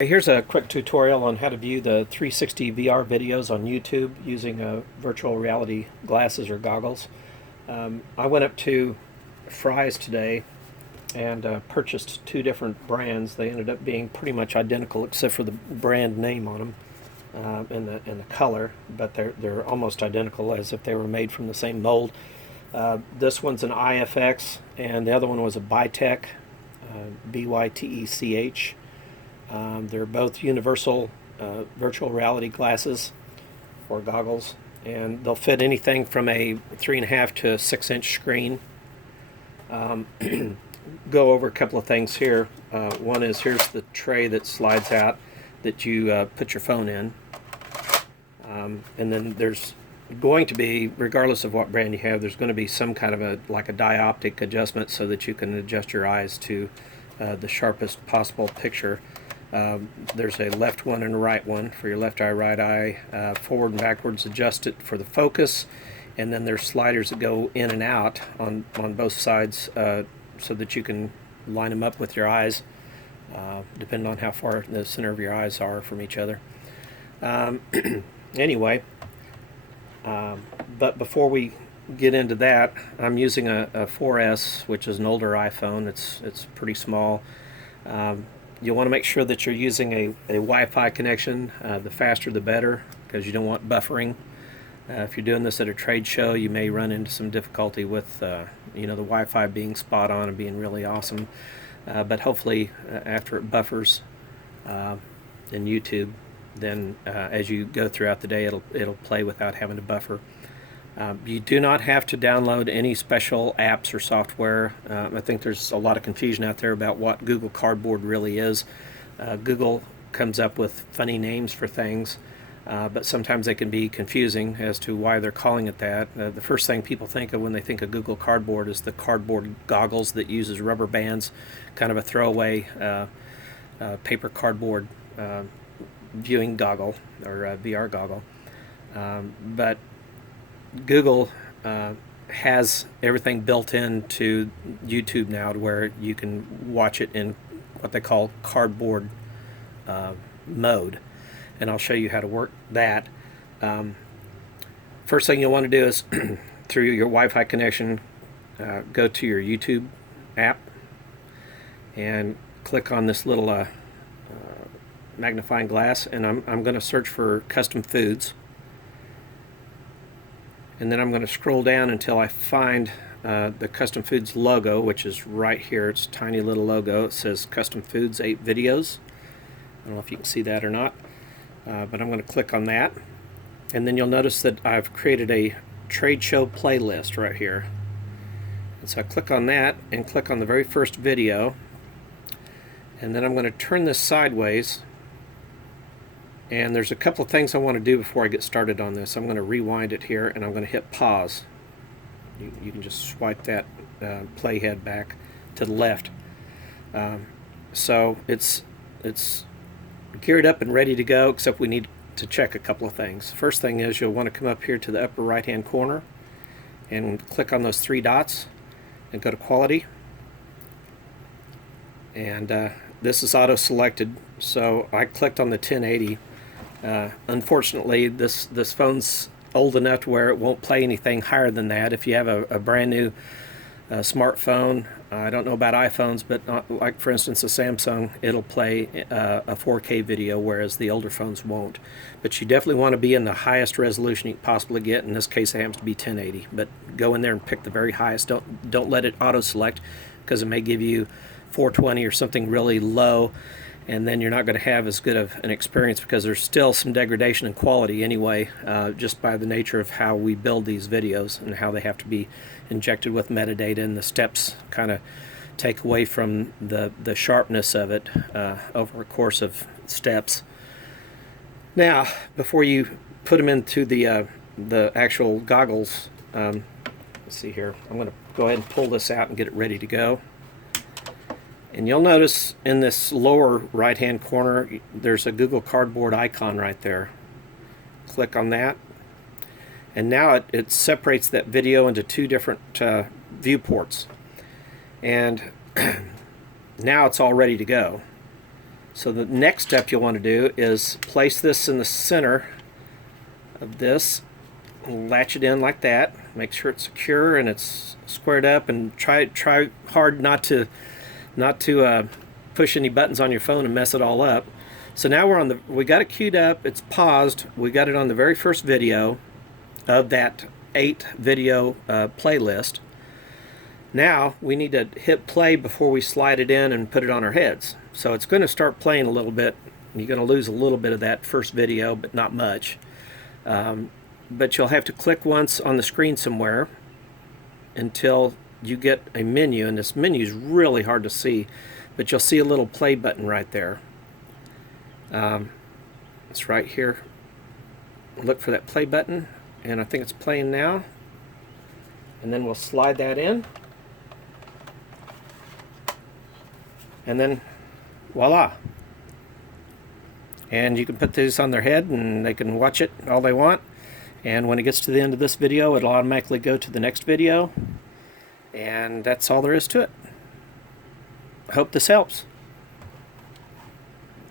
Here's a quick tutorial on how to view the 360 VR videos on YouTube using virtual reality glasses or goggles. I went up to Fry's today and purchased two different brands. They ended up being pretty much identical except for the brand name on them and the color, but they're almost identical as if they were made from the same mold. This one's an IFX and the other one was a Bytech, Bytech. They're both universal virtual reality glasses or goggles, and they'll fit anything from a 3.5 to 6-inch screen. Go over a couple of things here. One is here's the tray that slides out that you put your phone in, and then there's going to be, regardless of what brand you have, there's going to be some kind of a dioptic adjustment so that you can adjust your eyes to the sharpest possible picture. There's a left one and a right one for your left eye, right eye. Forward and backwards adjust it for the focus, and then there's sliders that go in and out on both sides so that you can line them up with your eyes depending on how far the center of your eyes are from each other. Anyway, but before we get into that, I'm using a 4S, which is an older iPhone. It's pretty small. You'll want to make sure that you're using a Wi-Fi connection. The faster the better, because you don't want buffering. If you're doing this at a trade show, you may run into some difficulty with the Wi-Fi being spot on and being really awesome. But hopefully after it buffers in YouTube, then as you go throughout the day, it'll play without having to buffer. You do not have to download any special apps or software. I think there's a lot of confusion out there about what Google Cardboard really is. Google comes up with funny names for things, but sometimes they can be confusing as to why they're calling it that. The first thing people think of when they think of Google Cardboard is the cardboard goggles that uses rubber bands, kind of a throwaway paper cardboard viewing goggle or VR goggle. But Google has everything built into YouTube now to where you can watch it in what they call cardboard mode, and I'll show you how to work that. First thing you'll want to do is through your Wi-Fi connection, go to your YouTube app and click on this little magnifying glass, and I'm going to search for custom foods. And then I'm going to scroll down until I find the Custom Foods logo, which is right here. It's a tiny little logo. It says Custom Foods 8 Videos. I don't know if you can see that or not, but I'm going to click on that. And then you'll notice that I've created a trade show playlist right here. And so I click on that and click on the very first video. And then I'm going to turn this sideways. And there's a couple of things I want to do before I get started on this. I'm going to rewind it here, and I'm going to hit pause. You can just swipe that playhead back to the left. So it's geared up and ready to go, except we need to check a couple of things. First thing is you'll want to come up here to the upper right-hand corner and click on those three dots and go to Quality. And this is auto-selected, so I clicked on the 1080. Unfortunately, this phone's old enough to where it won't play anything higher than that. If you have a brand new smartphone, I don't know about iPhones, but like for instance a Samsung, it'll play a 4K video, whereas the older phones won't. But you definitely want to be in the highest resolution you can possibly get. In this case, it happens to be 1080. But go in there and pick the very highest. Don't let it auto-select, because it may give you 420 or something really low, and then you're not going to have as good of an experience, because there's still some degradation in quality anyway, just by the nature of how we build these videos and how they have to be injected with metadata, and the steps kind of take away from the sharpness of it over a course of steps. Now, before you put them into the actual goggles, let's see here, I'm going to go ahead and pull this out and get it ready to go. And you'll notice in this lower right-hand corner, there's a Google Cardboard icon right there. Click on that. And now it separates that video into two different viewports. And now it's all ready to go. So the next step you'll want to do is place this in the center of this, latch it in like that, make sure it's secure and it's squared up, and try hard not to push any buttons on your phone and mess it all up. So now we got it queued up, it's paused, we got it on the very first video of that 8 video playlist. Now we need to hit play before we slide it in and put it on our heads. So it's going to start playing a little bit. You're going to lose a little bit of that first video, but not much. But you'll have to click once on the screen somewhere until you get a menu, and this menu is really hard to see, but you'll see a little play button right there. It's right here. Look for that play button, and I think it's playing now. And then we'll slide that in, and then voila. And you can put these on their head and they can watch it all they want, and when it gets to the end of this video it'll automatically go to the next video, and that's all there is to it. I hope this helps.